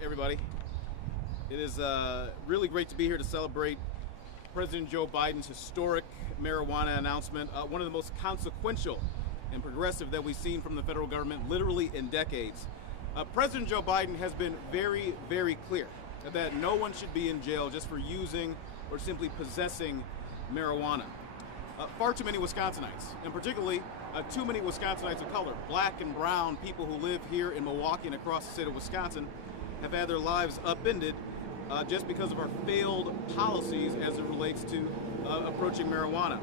everybody. It is really great to be here to celebrate President Joe Biden's historic marijuana announcement, one of the most consequential and progressive that we've seen from the federal government literally in decades. President Joe Biden has been very, very clear that no one should be in jail just for using or simply possessing marijuana. Far too many Wisconsinites, and particularly too many Wisconsinites of color, black and brown people who live here in Milwaukee and across the state of Wisconsin, have had their lives upended just because of our failed policies as it relates to approaching marijuana.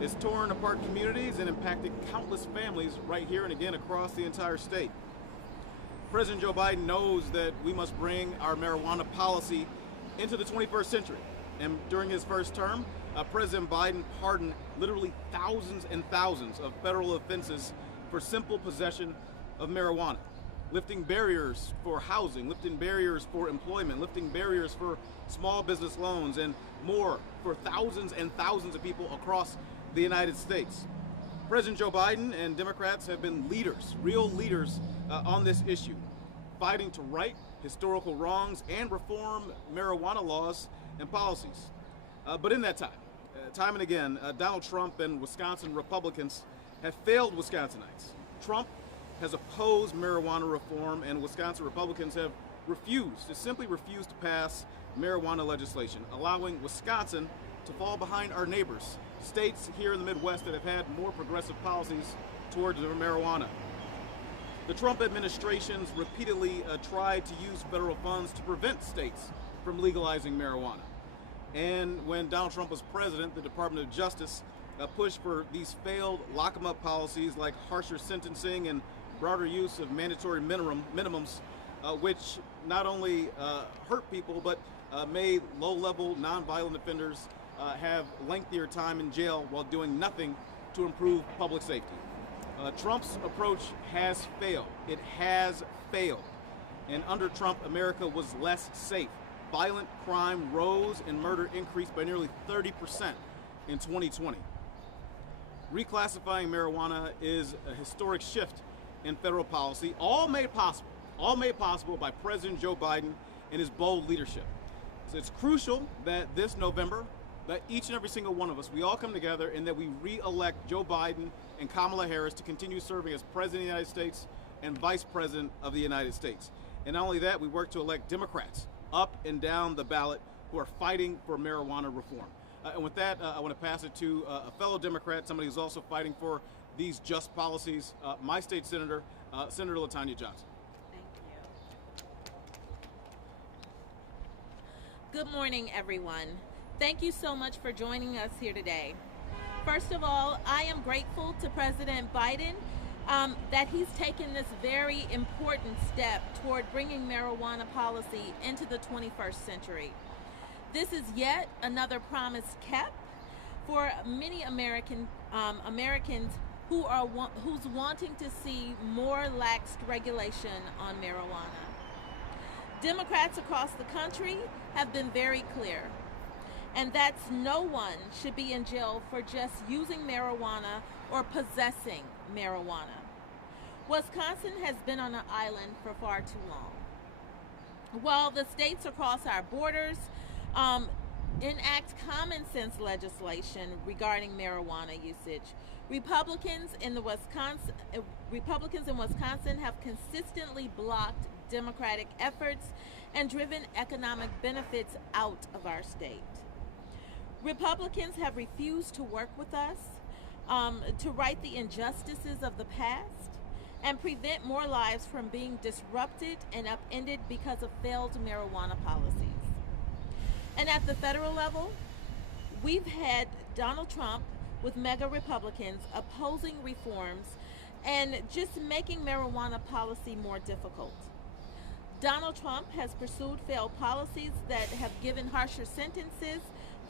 It's torn apart communities and impacted countless families right here and again across the entire state. President Joe Biden knows that we must bring our marijuana policy into the 21st century. And during his first term, President Biden pardoned literally thousands and thousands of federal offenses for simple possession of marijuana, lifting barriers for housing, lifting barriers for employment, lifting barriers for small business loans, and more for thousands and thousands of people across the United States. President Joe Biden and Democrats have been leaders, real leaders on this issue, fighting to right historical wrongs and reform marijuana laws and policies. But in that time and again, Donald Trump and Wisconsin Republicans have failed Wisconsinites. Trump has opposed marijuana reform, and Wisconsin Republicans have simply refused to pass marijuana legislation, allowing Wisconsin to fall behind our neighbors, states here in the Midwest that have had more progressive policies towards marijuana. The Trump administration's repeatedly tried to use federal funds to prevent states from legalizing marijuana. And when Donald Trump was president, the Department of Justice pushed for these failed lock-em-up policies like harsher sentencing and broader use of mandatory minimums, which not only hurt people, but made low-level, non-violent offenders have lengthier time in jail while doing nothing to improve public safety. Trump's approach has failed. It has failed. And under Trump, America was less safe. Violent crime rose and murder increased by nearly 30% in 2020. Reclassifying marijuana is a historic shift in federal policy, all made possible by President Joe Biden and his bold leadership. So it's crucial that this November, that each and every single one of us, we all come together and that we re-elect Joe Biden and Kamala Harris to continue serving as President of the United States and Vice President of the United States. And not only that, we work to elect Democrats up and down the ballot who are fighting for marijuana reform. And with that, I want to pass it to a fellow Democrat, somebody who's also fighting for these just policies, my state senator, Senator LaTanya Johnson. Thank you. Good morning, everyone. Thank you so much for joining us here today. First of all, I am grateful to President Biden that he's taken this very important step toward bringing marijuana policy into the 21st century. This is yet another promise kept for many Americans who's wanting to see more lax regulation on marijuana. Democrats across the country have been very clear, and that's no one should be in jail for just using marijuana or possessing marijuana. Wisconsin has been on an island for far too long. While the states across our borders enact common sense legislation regarding marijuana usage, Republicans in Wisconsin have consistently blocked Democratic efforts and driven economic benefits out of our state. Republicans have refused to work with us to right the injustices of the past and prevent more lives from being disrupted and upended because of failed marijuana policies. And at the federal level, we've had Donald Trump with mega Republicans opposing reforms and just making marijuana policy more difficult. Donald Trump has pursued failed policies that have given harsher sentences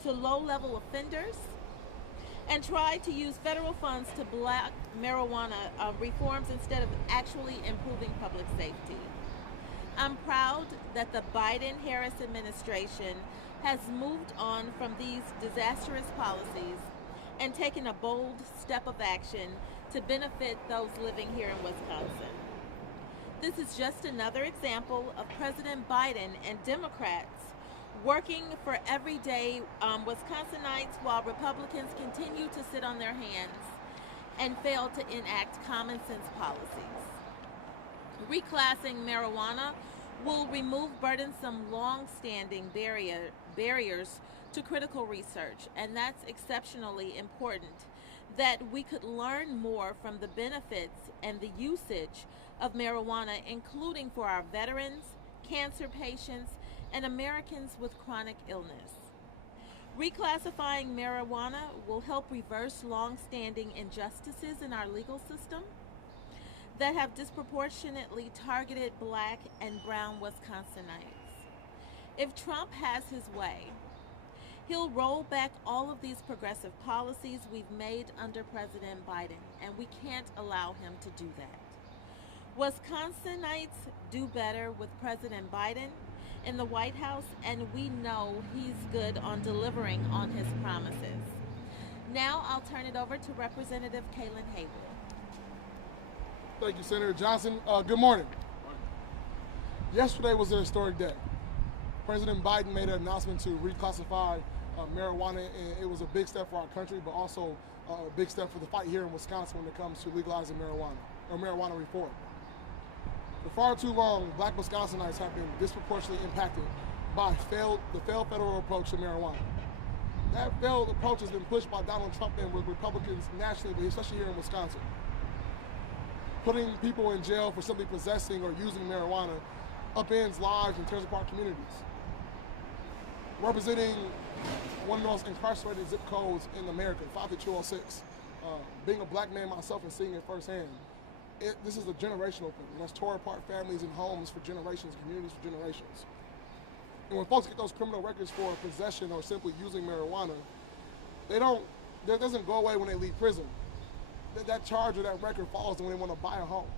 to low-level offenders and tried to use federal funds to block marijuana reforms instead of actually improving public safety. I'm proud that the Biden-Harris administration has moved on from these disastrous policies and taken a bold step of action to benefit those living here in Wisconsin. This is just another example of President Biden and Democrats working for everyday Wisconsinites while Republicans continue to sit on their hands and fail to enact common sense policies. Reclassing marijuana will remove burdensome, long-standing barriers to critical research, and that's exceptionally important, that we could learn more from the benefits and the usage of marijuana, including for our veterans, cancer patients, and Americans with chronic illness. Reclassifying marijuana will help reverse long-standing injustices in our legal system that have disproportionately targeted Black and brown Wisconsinites. If Trump has his way, he'll roll back all of these progressive policies we've made under President Biden, and we can't allow him to do that. Wisconsinites do better with President Biden in the White House, and we know he's good on delivering on his promises. Now I'll turn it over to Representative Kaylin Haywood. Thank you, Senator Johnson. Good morning. Yesterday was a historic day. President Biden made an announcement to reclassify marijuana, and it was a big step for our country, but also a big step for the fight here in Wisconsin when it comes to legalizing marijuana or marijuana reform. For far too long, Black Wisconsinites have been disproportionately impacted by the failed federal approach to marijuana. That failed approach has been pushed by Donald Trump and with Republicans nationally, but especially here in Wisconsin. Putting people in jail for simply possessing or using marijuana upends lives and tears apart communities. Representing one of the most incarcerated zip codes in America, 50206, being a Black man myself and seeing it firsthand, this is a generational thing. That's tore apart families and homes for generations, communities for generations. And when folks get those criminal records for possession or simply using marijuana, that doesn't go away when they leave prison. That charge or that record falls when they want to buy a home,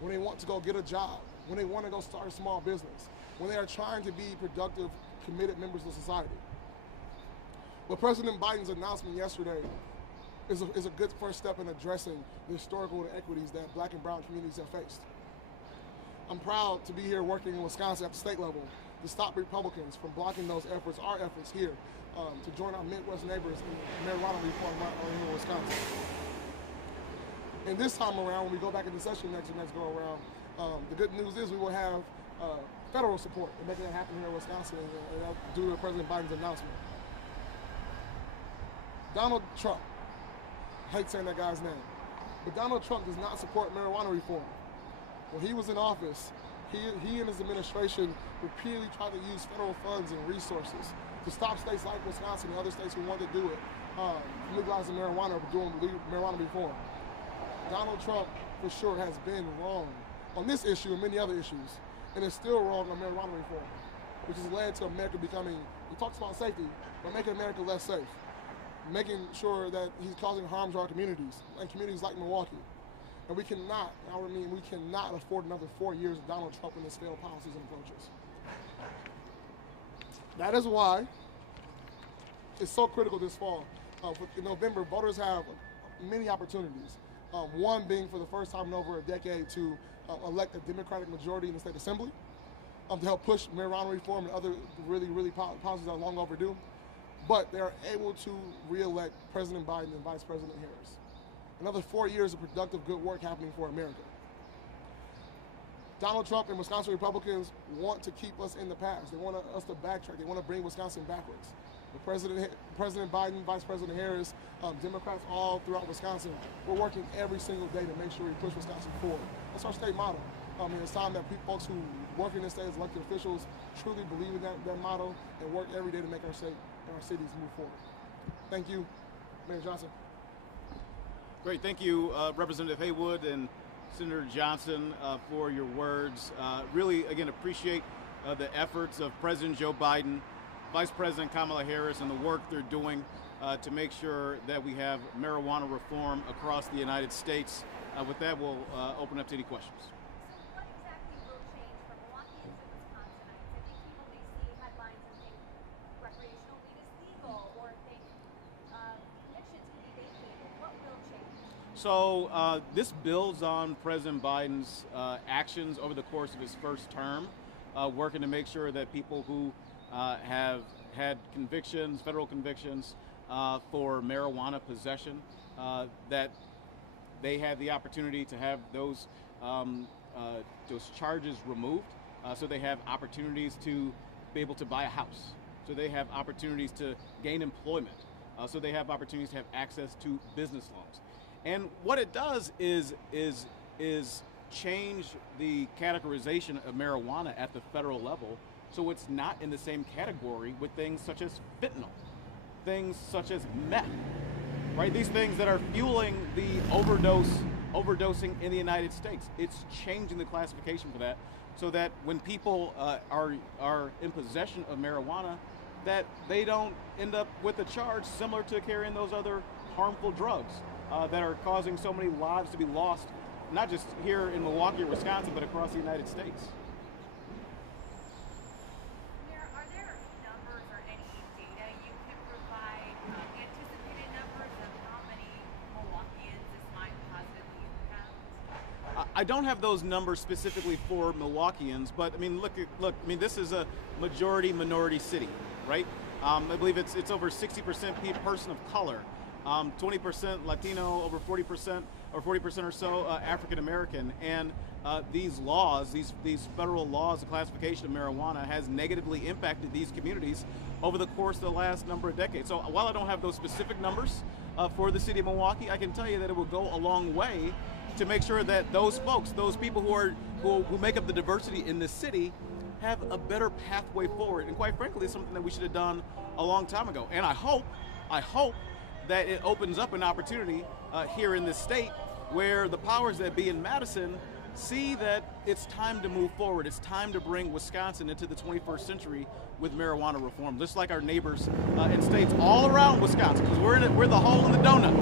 when they want to go get a job, when they want to go start a small business, when they are trying to be productive, committed members of society. But President Biden's announcement yesterday is a good first step in addressing the historical inequities that Black and brown communities have faced. I'm proud to be here working in Wisconsin at the state level to stop Republicans from blocking those efforts, our efforts here, to join our Midwest neighbors in marijuana reform right here in Wisconsin. And this time around, when we go back into session next go around, the good news is we will have federal support in making it happen here in Wisconsin due to President Biden's announcement. Donald Trump, I hate saying that guy's name, but Donald Trump does not support marijuana reform. When he was in office, he and his administration repeatedly tried to use federal funds and resources to stop states like Wisconsin and other states who wanted to do it, legalizing marijuana or doing marijuana reform. Donald Trump, for sure, has been wrong on this issue and many other issues, and is still wrong on marijuana reform, which has led to America becoming, he talks about safety, but making America less safe, making sure that he's causing harm to our communities, and communities like Milwaukee. And we cannot afford another 4 years of Donald Trump and his failed policies and approaches. That is why it's so critical this fall. In November, voters have many opportunities. One being for the first time in over a decade to elect a Democratic majority in the state assembly, to help push marijuana reform and other really policies that are long overdue. But they are able to re-elect President Biden and Vice President Harris. Another 4 years of productive good work happening for America. Donald Trump and Wisconsin Republicans want to keep us in the past. They want us to backtrack. They want to bring Wisconsin backwards. President Biden, Vice President Harris, Democrats all throughout Wisconsin, we're working every single day to make sure we push Wisconsin forward. That's our state motto. And it's time that folks who work in this state as elected officials truly believe in that motto and work every day to make our state and our cities move forward. Thank you, Mayor Johnson. Great, thank you, Representative Haywood and Senator Johnson, for your words. Really, again, appreciate the efforts of President Joe Biden, Vice President Kamala Harris, and the work they're doing to make sure that we have marijuana reform across the United States. With that, we'll open up to any questions. So what exactly will change for Milwaukeeans and Wisconsinites? I think people may see headlines and think recreational weed is legal or think convictions can be vacated. What will change? So this builds on President Biden's actions over the course of his first term, working to make sure that people who have had convictions, federal convictions for marijuana possession, that they have the opportunity to have those charges removed, so they have opportunities to be able to buy a house, so they have opportunities to gain employment, so they have opportunities to have access to business loans. And what it does is change the categorization of marijuana at the federal level, so it's not in the same category with things such as fentanyl, things such as meth, right? These things that are fueling the overdosing in the United States. It's changing the classification for that, so that when people are in possession of marijuana, that they don't end up with a charge similar to carrying those other harmful drugs that are causing so many lives to be lost, not just here in Milwaukee or Wisconsin, but across the United States. Mayor, are there numbers or any data you can provide, anticipated numbers of how many Milwaukeeans this might positively impact? I don't have those numbers specifically for Milwaukeeans, but I mean, look. I mean, this is a majority-minority city, right? I believe it's over 60% person of color, 20% Latino, over 40% or 40% or so African American, and these laws, these federal laws, the classification of marijuana has negatively impacted these communities over the course of the last number of decades. So while I don't have those specific numbers for the city of Milwaukee, I can tell you that it will go a long way to make sure that those folks, those people who make up the diversity in this city, have a better pathway forward. And quite frankly, it's something that we should have done a long time ago. And I hope that it opens up an opportunity here in this state where the powers that be in Madison see that it's time to move forward. It's time to bring Wisconsin into the 21st century with marijuana reform, just like our neighbors in states all around Wisconsin, because we're the hole in the donut.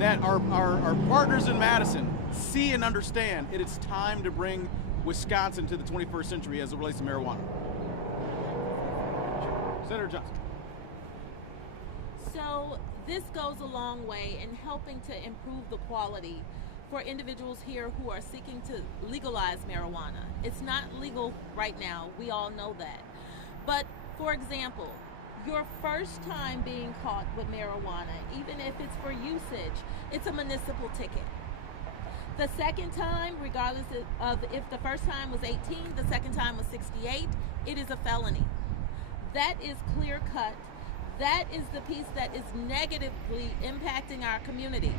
That our partners in Madison see and understand it is time to bring Wisconsin to the 21st century as it relates to marijuana. Senator Johnson. So this goes a long way in helping to improve the quality for individuals here who are seeking to legalize marijuana. It's not legal right now, we all know that. But for example, your first time being caught with marijuana, even if it's for usage, it's a municipal ticket. The second time, regardless of if the first time was 18, the second time was 68, it is a felony. That is clear cut. That is the piece that is negatively impacting our community.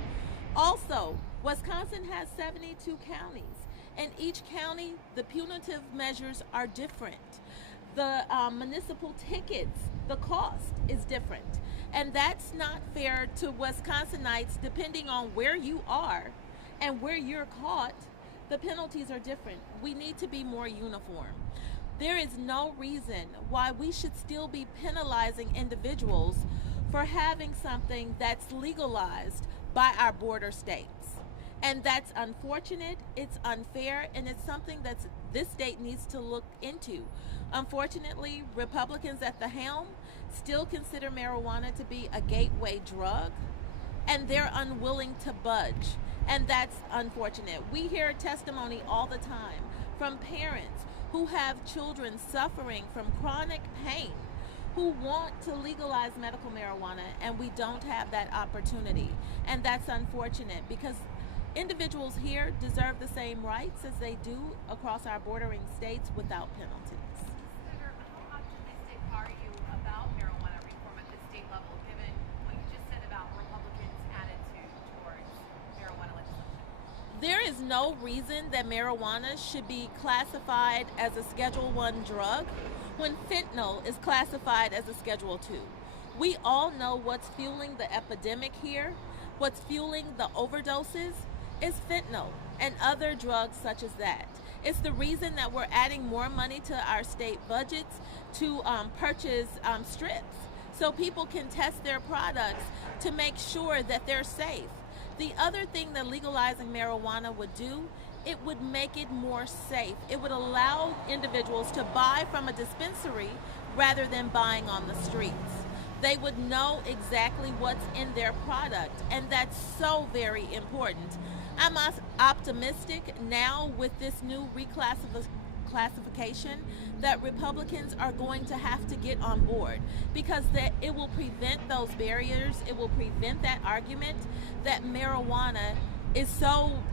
Also, Wisconsin has 72 counties, and each county, the punitive measures are different. The municipal tickets, the cost is different. And that's not fair to Wisconsinites. Depending on where you are and where you're caught, the penalties are different. We need to be more uniform. There is no reason why we should still be penalizing individuals for having something that's legalized by our border states. And that's unfortunate, it's unfair, and it's something that this state needs to look into. Unfortunately, Republicans at the helm still consider marijuana to be a gateway drug, and they're unwilling to budge. And that's unfortunate. We hear testimony all the time from parents who have children suffering from chronic pain who want to legalize medical marijuana, and we don't have that opportunity. And that's unfortunate because individuals here deserve the same rights as they do across our bordering states without penalties. Senator, how optimistic are you about marijuana reform at the state level, given what you just said about Republicans' attitude towards marijuana legislation? There is no reason that marijuana should be classified as a Schedule I drug when fentanyl is classified as a Schedule II. We all know what's fueling the epidemic here. What's fueling the overdoses is fentanyl and other drugs such as that. It's the reason that we're adding more money to our state budgets to purchase strips so people can test their products to make sure that they're safe. The other thing that legalizing marijuana would do, it would make it more safe. It would allow individuals to buy from a dispensary rather than buying on the streets. They would know exactly what's in their product, and that's so very important. I'm optimistic now with this new reclassification that Republicans are going to have to get on board, because it will prevent those barriers. It will prevent that argument that marijuana is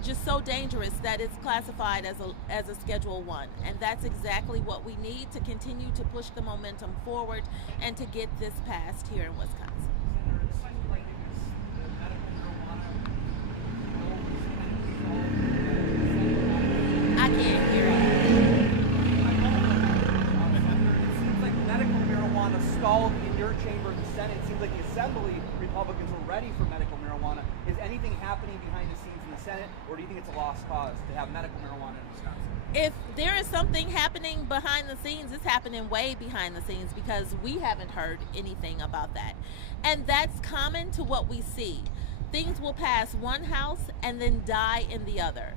just so dangerous that it's classified as a Schedule 1. And that's exactly what we need to continue to push the momentum forward and to get this passed here in Wisconsin. Senator, it seems like it was the medical marijuana bill was I can't hear you. It seems like medical marijuana stalled in your chamber of the Senate. It seems like the Assembly Republicans were ready for medical marijuana. Is anything happening behind the scenes in the Senate, or do you think it's a lost cause to have medical marijuana in Wisconsin? If there is something happening behind the scenes, it's happening way behind the scenes, because we haven't heard anything about that. And that's common to what we see. Things will pass one house and then die in the other.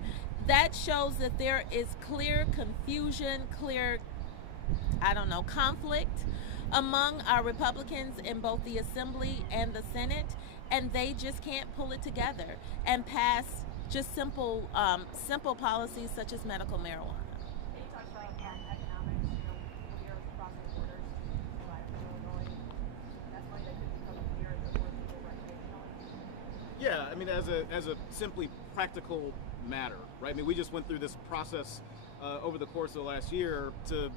That shows that there is clear confusion, conflict among our Republicans in both the Assembly and the Senate, and they just can't pull it together and pass just simple policies such as medical marijuana. Can you talk about economics? You know, when you're crossing borders to buy from Illinois, that's money that could be coming here as a more legal recreational. Yeah, I mean, as a simply practical matter, right? I mean, we just went through this process over the course of the last year to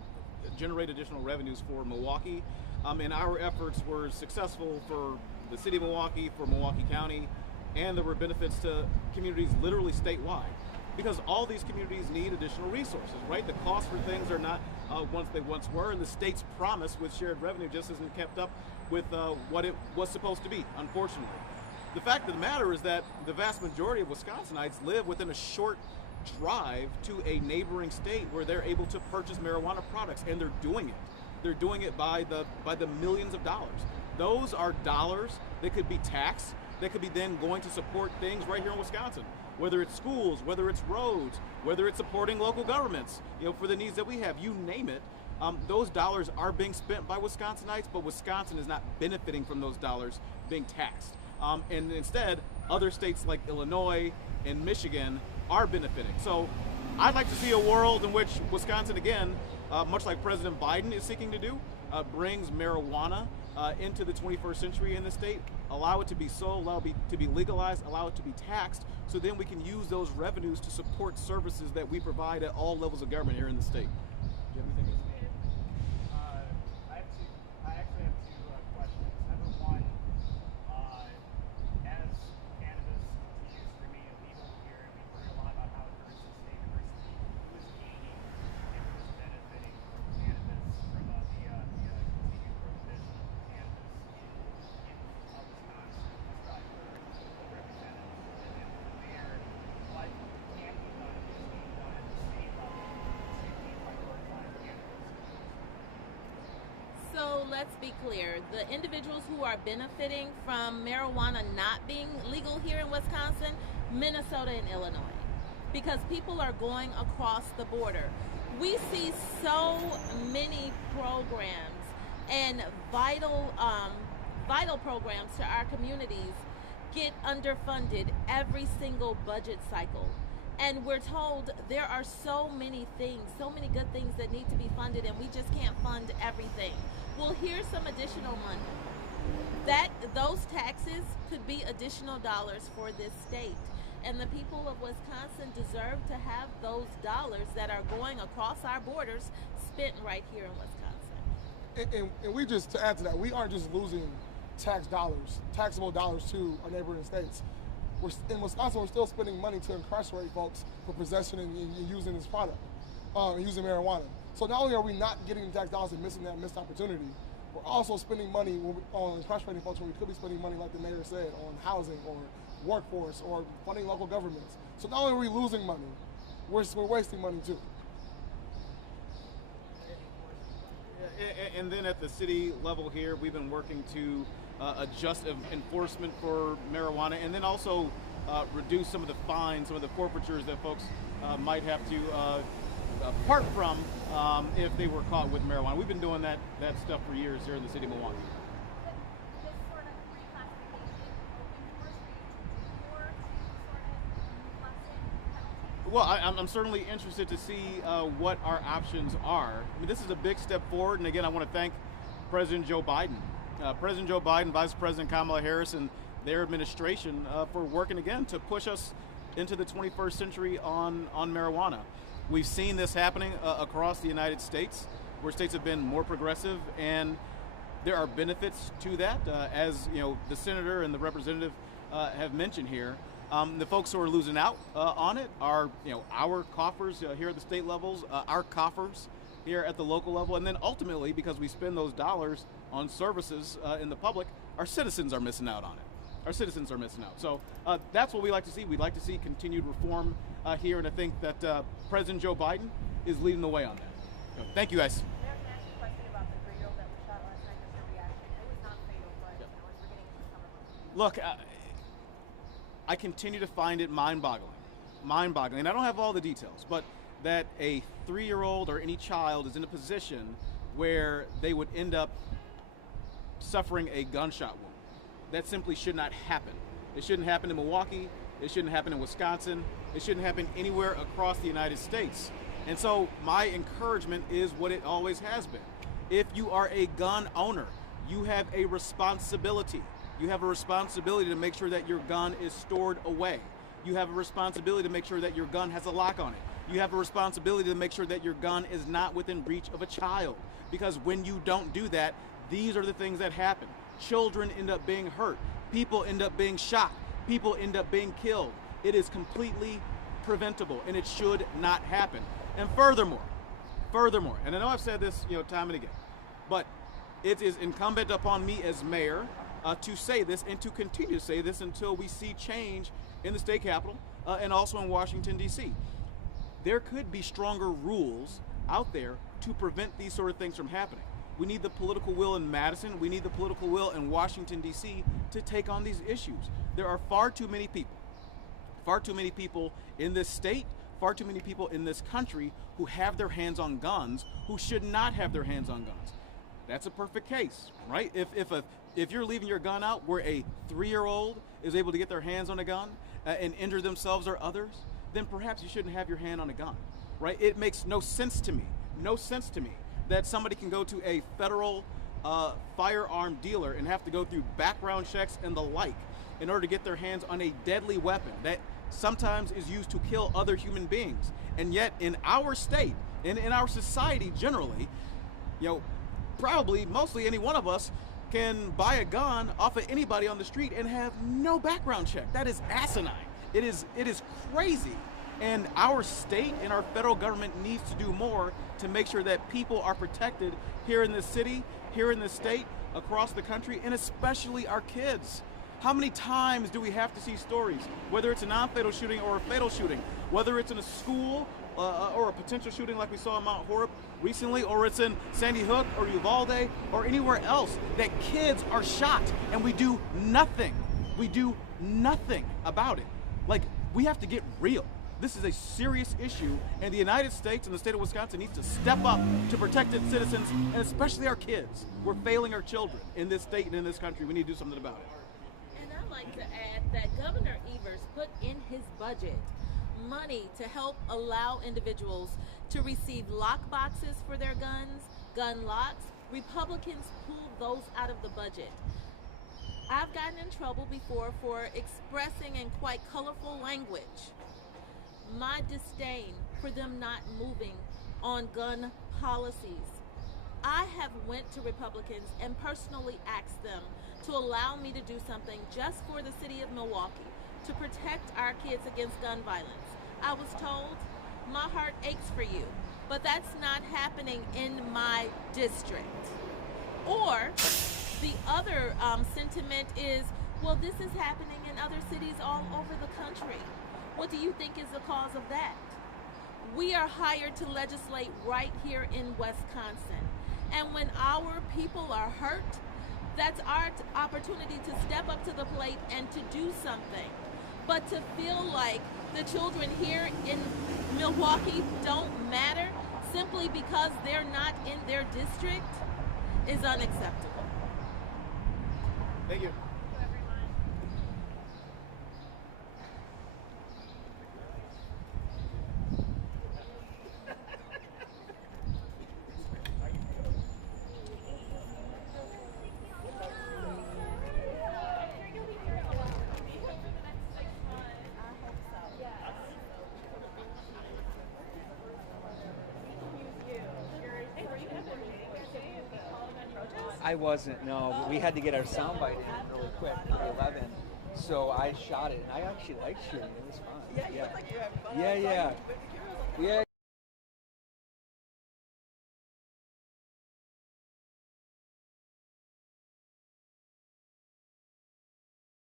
generate additional revenues for Milwaukee, and our efforts were successful for the city of Milwaukee, for Milwaukee County, and there were benefits to communities literally statewide, because all these communities need additional resources, right? The cost for things are not once they once were, and the state's promise with shared revenue just isn't kept up with what it was supposed to be, unfortunately. The fact of the matter is that the vast majority of Wisconsinites live within a short drive to a neighboring state where they're able to purchase marijuana products, and they're doing it. They're doing it by the millions of dollars. Those are dollars that could be taxed, that could be then going to support things right here in Wisconsin, whether it's schools, whether it's roads, whether it's supporting local governments, for the needs that we have, you name it. Those dollars are being spent by Wisconsinites, but Wisconsin is not benefiting from those dollars being taxed. And instead, other states like Illinois and Michigan are benefiting. So I'd like to see a world in which Wisconsin, again, much like President Biden is seeking to do, brings marijuana into the 21st century in the state, allow it to be sold, allow it to be legalized, allow it to be taxed, so then we can use those revenues to support services that we provide at all levels of government here in the state. Do you have anything else? I actually have two questions. Number one, as cannabis continues to remain illegal here, and we've heard a lot about how it hurts the state diversity, who is gaining and who is benefiting from cannabis, from the continued prohibition of cannabis in Wisconsin. It's probably for representatives and for the mayor. What can be done, is being done at the state level to prioritize cannabis? So let's be clear. The individuals who are benefiting from marijuana not being legal here in Wisconsin, Minnesota and Illinois, because people are going across the border. We see so many programs and vital programs to our communities get underfunded every single budget cycle. And we're told there are so many things, so many good things that need to be funded, and we just can't fund everything. Well, here's some additional money. Those taxes could be additional dollars for this state. And the people of Wisconsin deserve to have those dollars that are going across our borders spent right here in Wisconsin. And we just, to add to that, we aren't just losing taxable dollars to our neighboring states. In Wisconsin, we're still spending money to incarcerate folks for possession and using this product, using marijuana. So not only are we not getting tax dollars and missing that missed opportunity, we're also spending money on incarcerating folks when we could be spending money, like the mayor said, on housing or workforce or funding local governments. So not only are we losing money, we're wasting money too. And then at the city level here, we've been working to adjust enforcement for marijuana, and then also reduce some of the fines, some of the forfeitures that folks might have to part from if they were caught with marijuana. We've been doing that stuff for years here in the city of Milwaukee. Well, I'm certainly interested to see what our options are. I mean, this is a big step forward, and again, I want to thank President Joe Biden. President Joe Biden, Vice President Kamala Harris, and their administration for working again to push us into the 21st century on marijuana. We've seen this happening across the United States, where states have been more progressive, and there are benefits to that, as you know, the senator and the representative have mentioned here. The folks who are losing out on it are, you know, our coffers here at the state levels, our coffers here at the local level, and then ultimately, because we spend those dollars on services in the public, our citizens are missing out on it. Our citizens are missing out. So that's what we like to see. We'd like to see continued reform here, and I think that President Joe Biden is leading the way on that. So, thank you, guys. May I ask a question about the 3-year-old that was shot last night? Just your reaction. It was not fatal, but you know, as we're getting into summer months. Look, I continue to find it mind-boggling. Mind-boggling. And I don't have all the details, but that a 3-year-old or any child is in a position where they would end up suffering a gunshot wound. That simply should not happen. It shouldn't happen in Milwaukee. It shouldn't happen in Wisconsin. It shouldn't happen anywhere across the United States. And so my encouragement is what it always has been. If you are a gun owner, you have a responsibility. You have a responsibility to make sure that your gun is stored away. You have a responsibility to make sure that your gun has a lock on it. You have a responsibility to make sure that your gun is not within reach of a child. Because when you don't do that, these are the things that happen. Children end up being hurt. People end up being shot. People end up being killed. It is completely preventable, and it should not happen. And furthermore, and I know I've said this, you know, time and again, but it is incumbent upon me as mayor to say this and to continue to say this until we see change in the state capitol and also in Washington, D.C. There could be stronger rules out there to prevent these sort of things from happening. We need the political will in Madison. We need the political will in Washington, D.C. to take on these issues. There are far too many people in this state, far too many people in this country who have their hands on guns who should not have their hands on guns. That's a perfect case, right? If you're leaving your gun out where a 3-year-old is able to get their hands on a gun and injure themselves or others, then perhaps you shouldn't have your hand on a gun, right? It makes no sense to me that somebody can go to a federal firearm dealer and have to go through background checks and the like in order to get their hands on a deadly weapon that sometimes is used to kill other human beings. And yet in our state, in our society generally, you know, probably mostly any one of us can buy a gun off of anybody on the street and have no background check. That is asinine. It is crazy. And our state and our federal government needs to do more to make sure that people are protected here in this city, here in this state, across the country, and especially our kids. How many times do we have to see stories, whether it's a non-fatal shooting or a fatal shooting, whether it's in a school or a potential shooting like we saw in Mount Horeb recently, or it's in Sandy Hook or Uvalde or anywhere else, that kids are shot and we do nothing. We do nothing about it. Like, we have to get real. This is a serious issue, and the United States and the state of Wisconsin needs to step up to protect its citizens, and especially our kids. We're failing our children in this state and in this country. We need to do something about it. And I'd like to add that Governor Evers put in his budget money to help allow individuals to receive lock boxes for their guns, gun locks. Republicans pulled those out of the budget. I've gotten in trouble before for expressing in quite colorful language my disdain for them not moving on gun policies. I have went to Republicans and personally asked them to allow me to do something just for the city of Milwaukee to protect our kids against gun violence. I was told, my heart aches for you, but that's not happening in my district. Or the other sentiment is, well, this is happening in other cities all over the country. What do you think is the cause of that? We are hired to legislate right here in Wisconsin. And when our people are hurt, that's our opportunity to step up to the plate and to do something. But to feel like the children here in Milwaukee don't matter simply because they're not in their district is unacceptable. Thank you. I wasn't, no. We had to get our soundbite in really quick for the 11. So I shot it, and I actually liked shooting it. It was fun. Yeah, you look like you're having fun. Yeah, I saw you yeah. with the camera. I was like, Yeah.